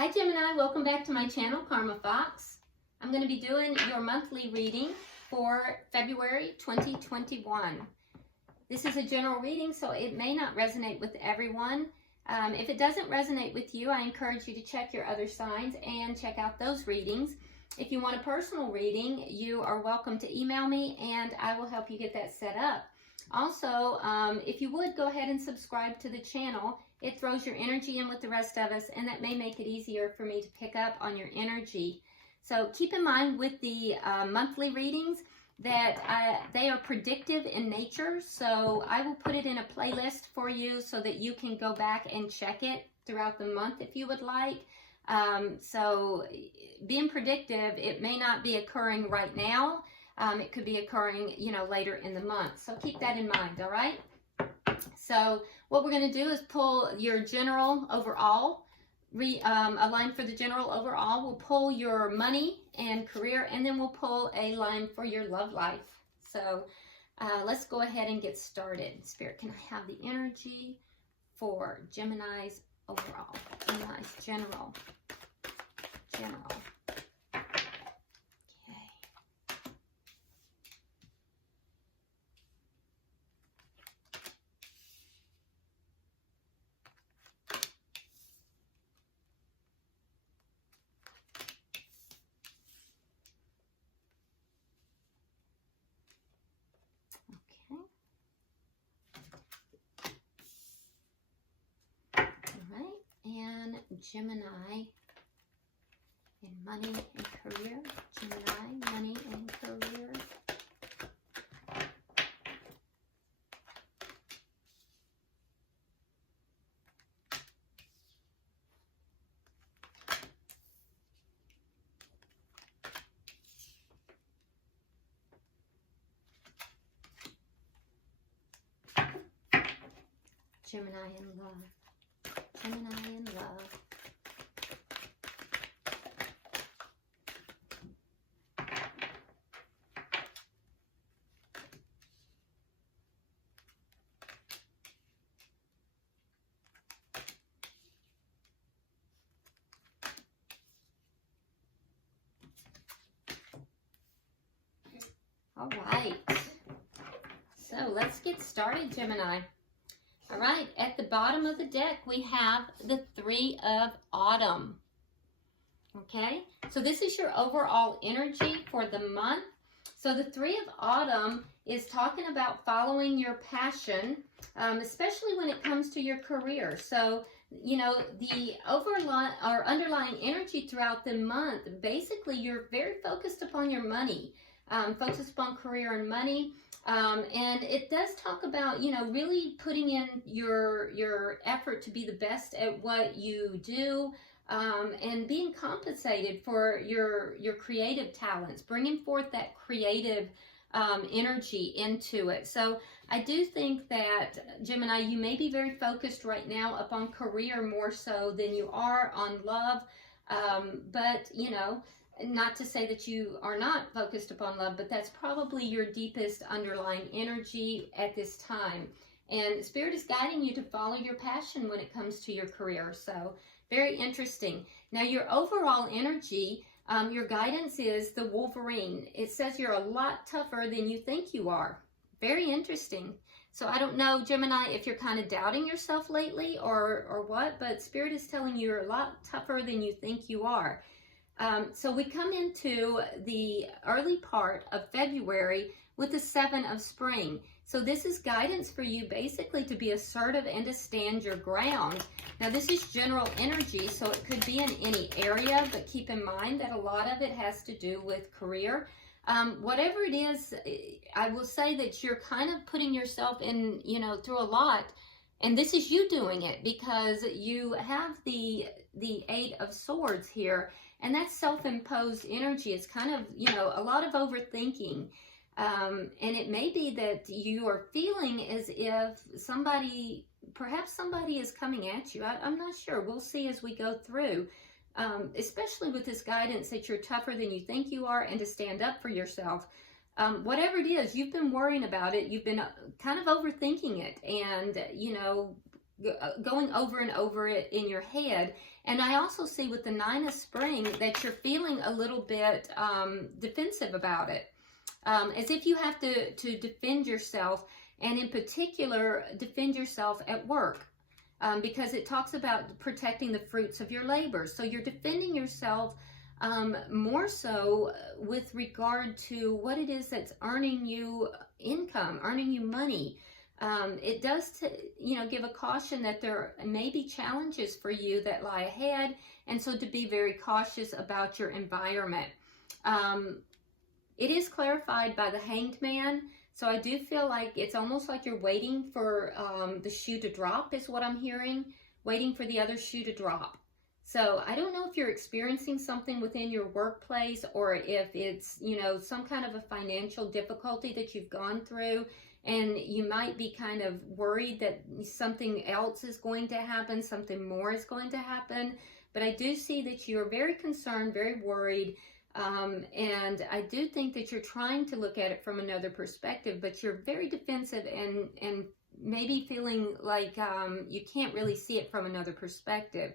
Hi Gemini, welcome back to my channel, Karma Fox. I'm going to be doing your monthly reading for February 2021. This is a general reading, so it may not resonate with everyone. If it doesn't resonate with you, I encourage you to check your other signs and check out those readings. If you want a personal reading, you are welcome to email me and I will help you get that set up. Also, if you would, go ahead and subscribe to the channel. It throws your energy in with the rest of us, and that may make it easier for me to pick up on your energy. So keep in mind with the monthly readings that they are predictive in nature. So I will put it in a playlist for you so that you can go back and check it throughout the month if you would like. So being predictive, it may not be occurring right now. It could be occurring, later in the month. So keep that in mind, all right? So what we're going to do is pull your general overall, a line for the general overall. We'll pull your money and career, and then we'll pull a line for your love life. So let's go ahead and get started. Spirit, can I have the energy for Gemini's overall? Gemini's general. And Gemini in money and career. Gemini, money and career. Gemini in love. Gemini in love. All right. So let's get started, Gemini. All right, at the bottom of the deck, we have the Three of Autumn. Okay, so this is your overall energy for the month. So the Three of Autumn is talking about following your passion, especially when it comes to your career. So, the underlying energy throughout the month, basically you're very focused upon your money, focused upon career and money. And it does talk about, really putting in your effort to be the best at what you do, and being compensated for your creative talents, bringing forth that creative energy into it. So I do think that, Gemini, you may be very focused right now upon career more so than you are on love, but, not to say that you are not focused upon love, but that's probably your deepest underlying energy at this time. And Spirit is guiding you to follow your passion when it comes to your career. So very interesting. Now your overall energy, your guidance is the Wolverine. It says you're a lot tougher than you think you are. Very interesting. So I don't know, Gemini, if you're kind of doubting yourself lately or what, but Spirit is telling you you're a lot tougher than you think you are. So we come into the early part of February with the Seven of Spring. So this is guidance for you basically to be assertive and to stand your ground. Now this is general energy, so it could be in any area, but keep in mind that a lot of it has to do with career. Whatever it is, I will say that you're kind of putting yourself in, through a lot. And this is you doing it because you have the Eight of Swords here. And that's self-imposed energy. It's kind of, a lot of overthinking. And it may be that you are feeling as if perhaps somebody is coming at you. I'm not sure. We'll see as we go through. Especially with this guidance that you're tougher than you think you are and to stand up for yourself. Whatever it is, you've been worrying about it. You've been kind of overthinking it and, going over and over it in your head. And I also see with the Nine of Spring that you're feeling a little bit defensive about it. As if you have to defend yourself, and in particular, defend yourself at work. Because it talks about protecting the fruits of your labor. So you're defending yourself more so with regard to what it is that's earning you income, earning you money. It does, give a caution that there may be challenges for you that lie ahead, and so to be very cautious about your environment. It is clarified by the Hanged Man, so I do feel like it's almost like you're waiting for the shoe to drop is what I'm hearing, waiting for the other shoe to drop. So I don't know if you're experiencing something within your workplace, or if it's, some kind of a financial difficulty that you've gone through, and you might be kind of worried that something else is going to happen, something more is going to happen. But I do see that you're very concerned, very worried, and I do think that you're trying to look at it from another perspective, but you're very defensive and maybe feeling like you can't really see it from another perspective.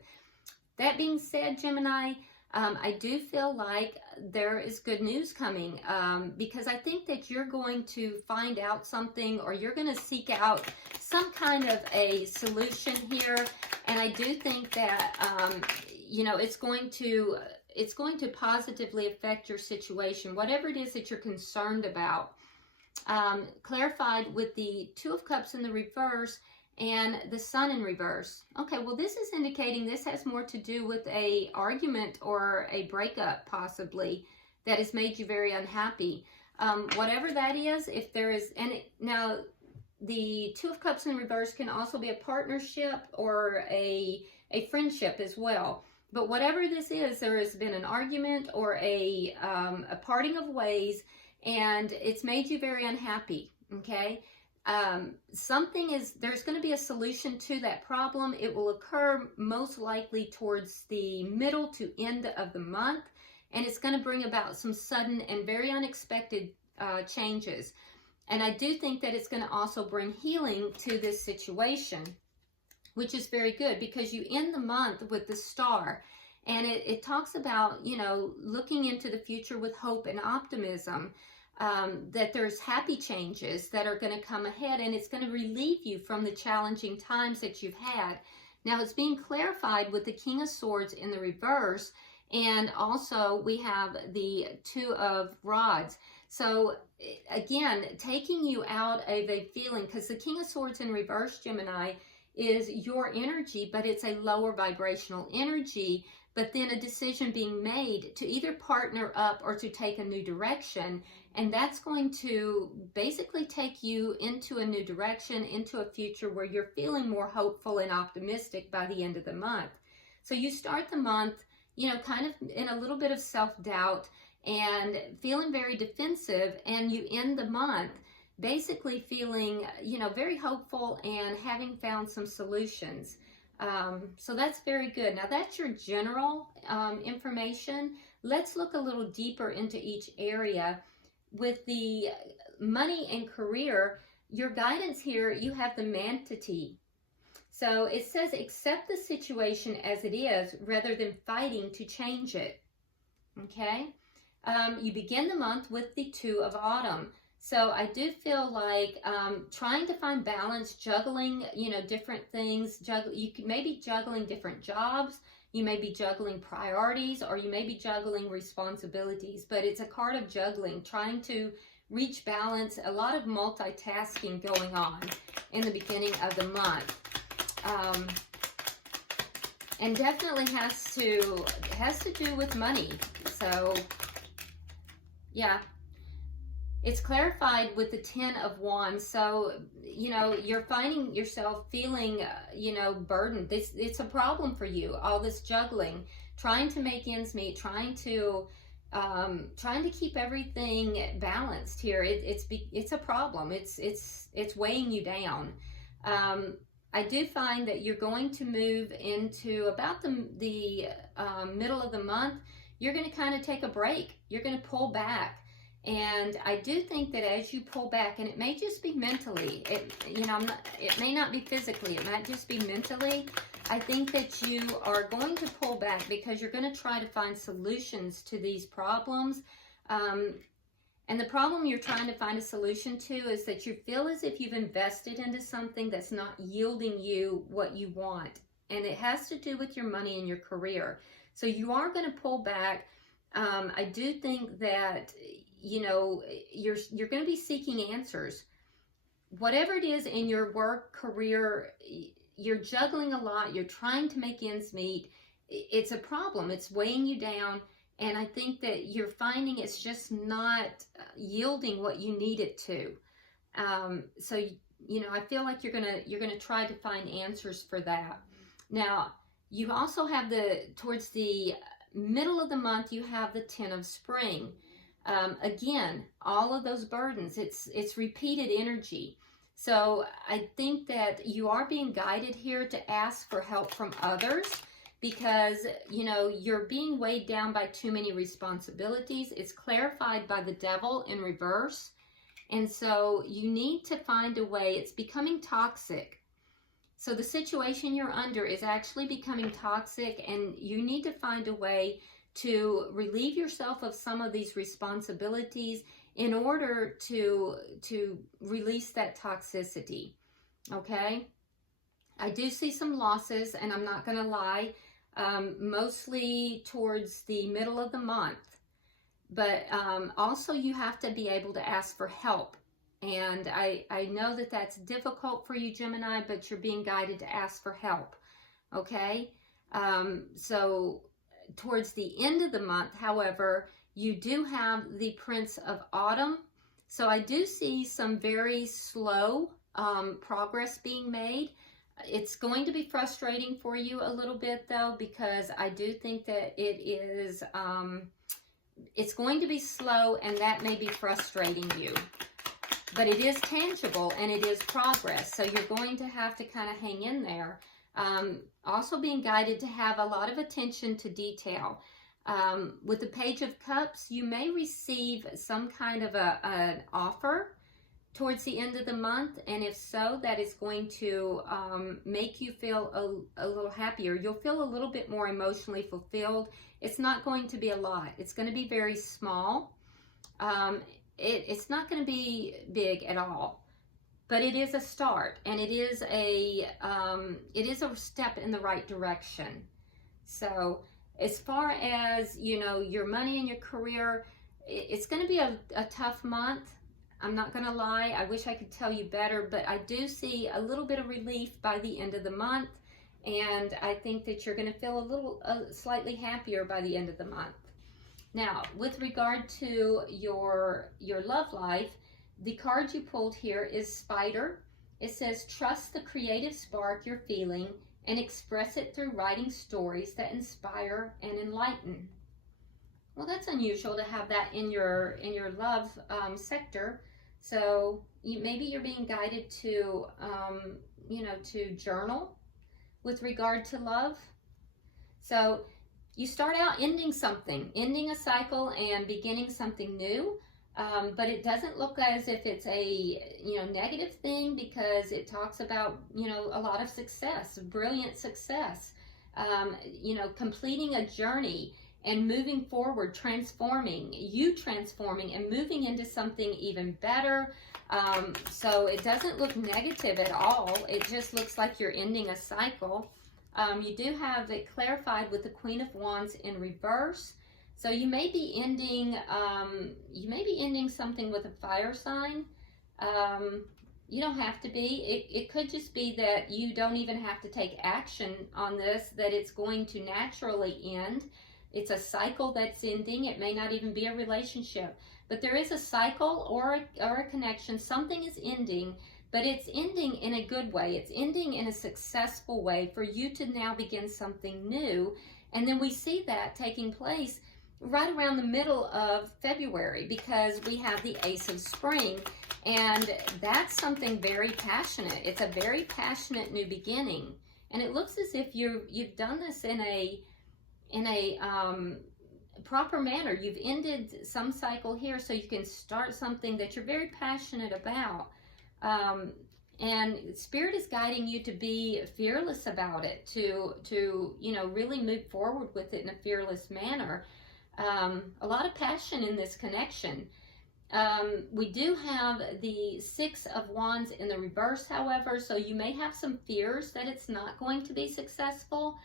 That being said, Gemini, I do feel like there is good news coming, because I think that you're going to find out something, or you're going to seek out some kind of a solution here. And I do think that, it's going to positively affect your situation, whatever it is that you're concerned about. Clarified with the Two of Cups in the reverse and the Sun in reverse. Okay, well, this is indicating this has more to do with a argument or a breakup, possibly, that has made you very unhappy. Whatever that is, if there is, now the Two of Cups in reverse can also be a partnership or a friendship as well. But whatever this is, there has been an argument or a parting of ways, and it's made you very unhappy, okay? There's going to be a solution to that problem. It will occur most likely towards the middle to end of the month, and it's going to bring about some sudden and very unexpected changes. And I do think that it's going to also bring healing to this situation, which is very good, because you end the month with the Star, and it talks about, looking into the future with hope and optimism, that there's happy changes that are going to come ahead, and it's going to relieve you from the challenging times that you've had. Now, it's being clarified with the King of Swords in the reverse, and also we have the Two of Rods. So again, taking you out of a feeling, because the King of Swords in reverse, Gemini, is your energy, but it's a lower vibrational energy, but then a decision being made to either partner up or to take a new direction. And that's going to basically take you into a new direction, into a future where you're feeling more hopeful and optimistic by the end of the month. So you start the month, kind of in a little bit of self-doubt and feeling very defensive, and you end the month basically feeling, very hopeful and having found some solutions. So that's very good. Now, that's your general information. Let's look a little deeper into each area. With the money and career, your guidance here, you have the Manatee. So it says, accept the situation as it is rather than fighting to change it. Okay? You begin the month with the Two of Autumn. So I do feel like trying to find balance, juggling, different things. You may be juggling different jobs. You may be juggling priorities, or you may be juggling responsibilities. But it's a card of juggling, trying to reach balance. A lot of multitasking going on in the beginning of the month, and definitely has to do with money. So yeah. It's clarified with the Ten of Wands. So, you're finding yourself feeling, burdened. It's a problem for you, all this juggling, trying to make ends meet, trying to keep everything balanced here. It's a problem. It's weighing you down. I do find that you're going to move into about the middle of the month. You're going to kind of take a break. You're going to pull back. And I do think that as you pull back, and it may just be mentally, it may not be physically, it might just be mentally, I think that you are going to pull back because you're going to try to find solutions to these problems. And the problem you're trying to find a solution to is that you feel as if you've invested into something that's not yielding you what you want. And it has to do with your money and your career. So you are going to pull back. I do think that, you know, you're going to be seeking answers. Whatever it is in your work, career, you're juggling a lot. You're trying to make ends meet. It's a problem. It's weighing you down. And I think that you're finding it's just not yielding what you need it to. So, you know, I feel like you're gonna try to find answers for that. Now, you also have towards the middle of the month, you have the 10 of spring. Again, all of those burdens, it's repeated energy. So I think that you are being guided here to ask for help from others because, you know, you're being weighed down by too many responsibilities. It's clarified by the devil in reverse. And so you need to find a way. It's becoming toxic. So the situation you're under is actually becoming toxic, and you need to find a way to relieve yourself of some of these responsibilities in order to release that toxicity, okay? I do see some losses, and I'm not going to lie, mostly towards the middle of the month. But also you have to be able to ask for help. And I know that that's difficult for you, Gemini, but you're being guided to ask for help, okay? So towards the end of the month, however, you do have the Prince of Autumn. So I do see some very slow progress being made. It's going to be frustrating for you a little bit, though, because I do think that it is, it's going to be slow, and that may be frustrating you. But it is tangible, and it is progress. So you're going to have to kind of hang in there. Also being guided to have a lot of attention to detail. With the Page of Cups, you may receive some kind of an offer towards the end of the month, and if so, that is going to make you feel a little happier. You'll feel a little bit more emotionally fulfilled. It's not going to be a lot. It's going to be very small. It's not going to be big at all, but it is a start, and it is a step in the right direction. So as far as, you know, your money and your career, it's going to be a tough month. I'm not going to lie. I wish I could tell you better, but I do see a little bit of relief by the end of the month, and I think that you're going to feel slightly happier by the end of the month. Now, with regard to your love life, the card you pulled here is Spider. It says, trust the creative spark you're feeling and express it through writing stories that inspire and enlighten. Well, that's unusual to have that in your love sector. So maybe you're being guided to, you know, to journal with regard to love. So you start out ending something, ending a cycle and beginning something new. But it doesn't look as if it's a, you know, negative thing, because it talks about, you know, a lot of success, brilliant success, you know, completing a journey and moving forward, transforming and moving into something even better. So it doesn't look negative at all. It just looks like you're ending a cycle. You do have it clarified with the Queen of Wands in reverse. So you may be ending something with a fire sign. You don't have to be. It could just be that you don't even have to take action on this, that it's going to naturally end. It's a cycle that's ending. It may not even be a relationship, but there is a cycle or a connection. Something is ending, but it's ending in a good way. It's ending in a successful way for you to now begin something new. And then we see that taking place right around the middle of February, because we have the Ace of Spring, and that's something very passionate. It's a very passionate new beginning, and it looks as if you've done this in a proper manner. You've ended some cycle here so you can start something that you're very passionate about. And Spirit is guiding you to be fearless about it, to you know, really move forward with it in a fearless manner. A lot of passion in this connection. We do have the Six of Wands in the reverse, however, so you may have some fears that it's not going to be successful.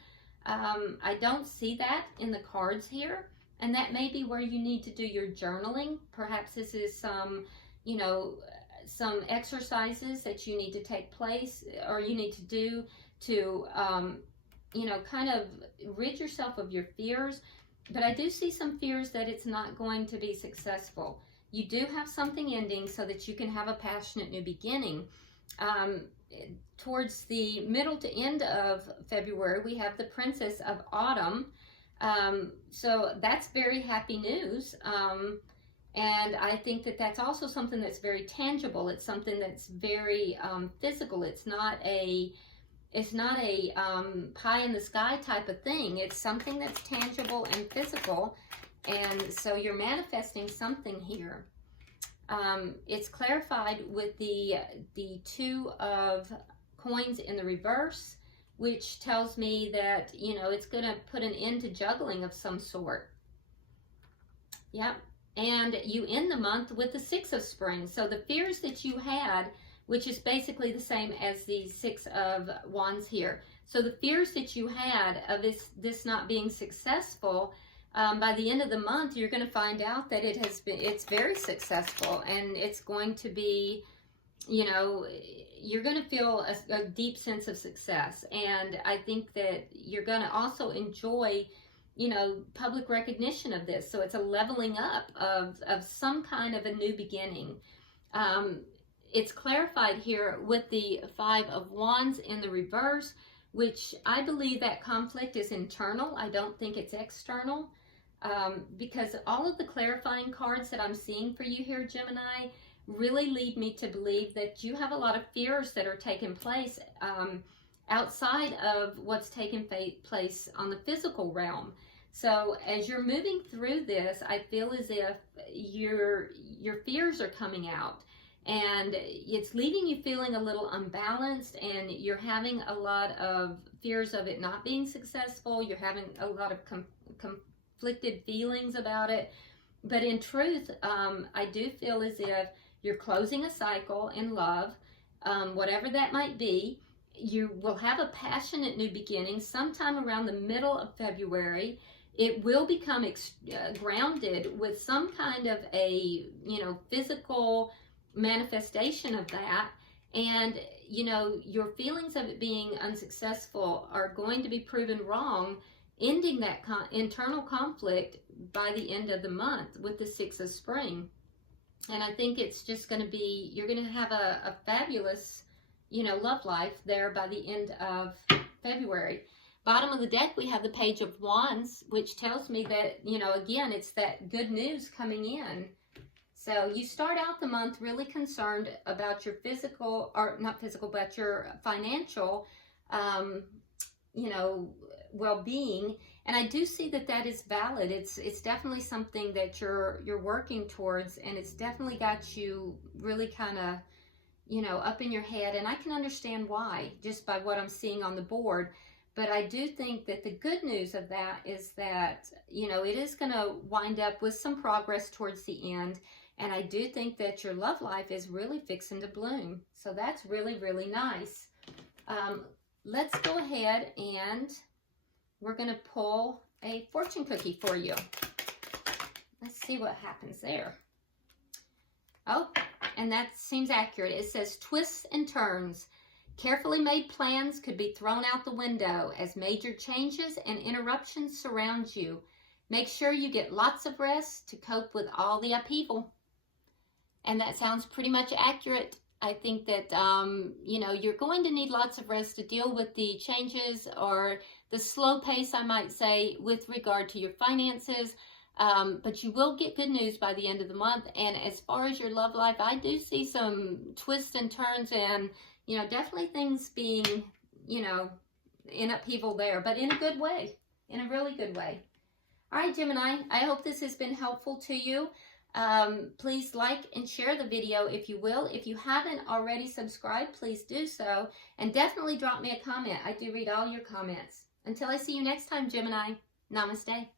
I don't see that in the cards here, and that may be where you need to do your journaling. Perhaps this is some, you know, some exercises that you need to take place, or you need to do to, you know, kind of rid yourself of your fears. But I do see some fears that it's not going to be successful. You do have something ending so that you can have a passionate new beginning. Towards the middle to end of February, we have the Princess of Autumn. So that's very happy news. And I think that that's also something that's very tangible. It's something that's very physical. It's not a pie in the sky type of thing. It's something that's tangible and physical. And so you're manifesting something here. It's clarified with the Two of Coins in the reverse, which tells me that, you know, it's going to put an end to juggling of some sort. Yep. And you end the month with the Six of Spring. So the fears that you had, which is basically the same as the Six of Wands here. So the fears that you had of this not being successful, by the end of the month, you're going to find out that it's very successful, and it's going to be, you know, you're going to feel a deep sense of success. And I think that you're going to also enjoy, you know, public recognition of this. So it's a leveling up of some kind of a new beginning. It's clarified here with the Five of Wands in the reverse, which I believe that conflict is internal. I don't think it's external. Because all of the clarifying cards that I'm seeing for you here, Gemini, really lead me to believe that you have a lot of fears that are taking place outside of what's taking place on the physical realm. So as you're moving through this, I feel as if your fears are coming out, and it's leaving you feeling a little unbalanced, and you're having a lot of fears of it not being successful. You're having a lot of conflicted feelings about it. But in truth, I do feel as if you're closing a cycle in love, whatever that might be. You will have a passionate new beginning sometime around the middle of February. It will become grounded with some kind of a, you know, physical manifestation of that. And, you know, your feelings of it being unsuccessful are going to be proven wrong, ending that internal conflict by the end of the month with the Six of Spring. And I think it's just going to be, you're going to have a fabulous, you know, love life there by the end of February. Bottom of the deck, we have the Page of Wands, which tells me that, you know, again, it's that good news coming in. So you start out the month really concerned about your physical, or not physical, but your financial, you know, well-being. And I do see that that is valid. It's definitely something that you're working towards, and it's definitely got you really kind of, you know, up in your head. And I can understand why, just by what I'm seeing on the board. But I do think that the good news of that is that, you know, it is going to wind up with some progress towards the end. And I do think that your love life is really fixing to bloom. So that's really, really nice. Let's go ahead and we're going to pull a fortune cookie for you. Let's see what happens there. Oh, and that seems accurate. It says twists and turns. Carefully made plans could be thrown out the window as major changes and interruptions surround you. Make sure you get lots of rest to cope with all the upheaval. And that sounds pretty much accurate. I think that, you know, you're going to need lots of rest to deal with the changes or the slow pace, I might say, with regard to your finances. But you will get good news by the end of the month. And as far as your love life, I do see some twists and turns and, you know, definitely things being, you know, in upheaval there, but in a good way, in a really good way. All right, Gemini, I hope this has been helpful to you. Please like and share the video if you will. If you haven't already subscribed, please do so. And definitely drop me a comment. I do read all your comments. Until I see you next time, Gemini, namaste.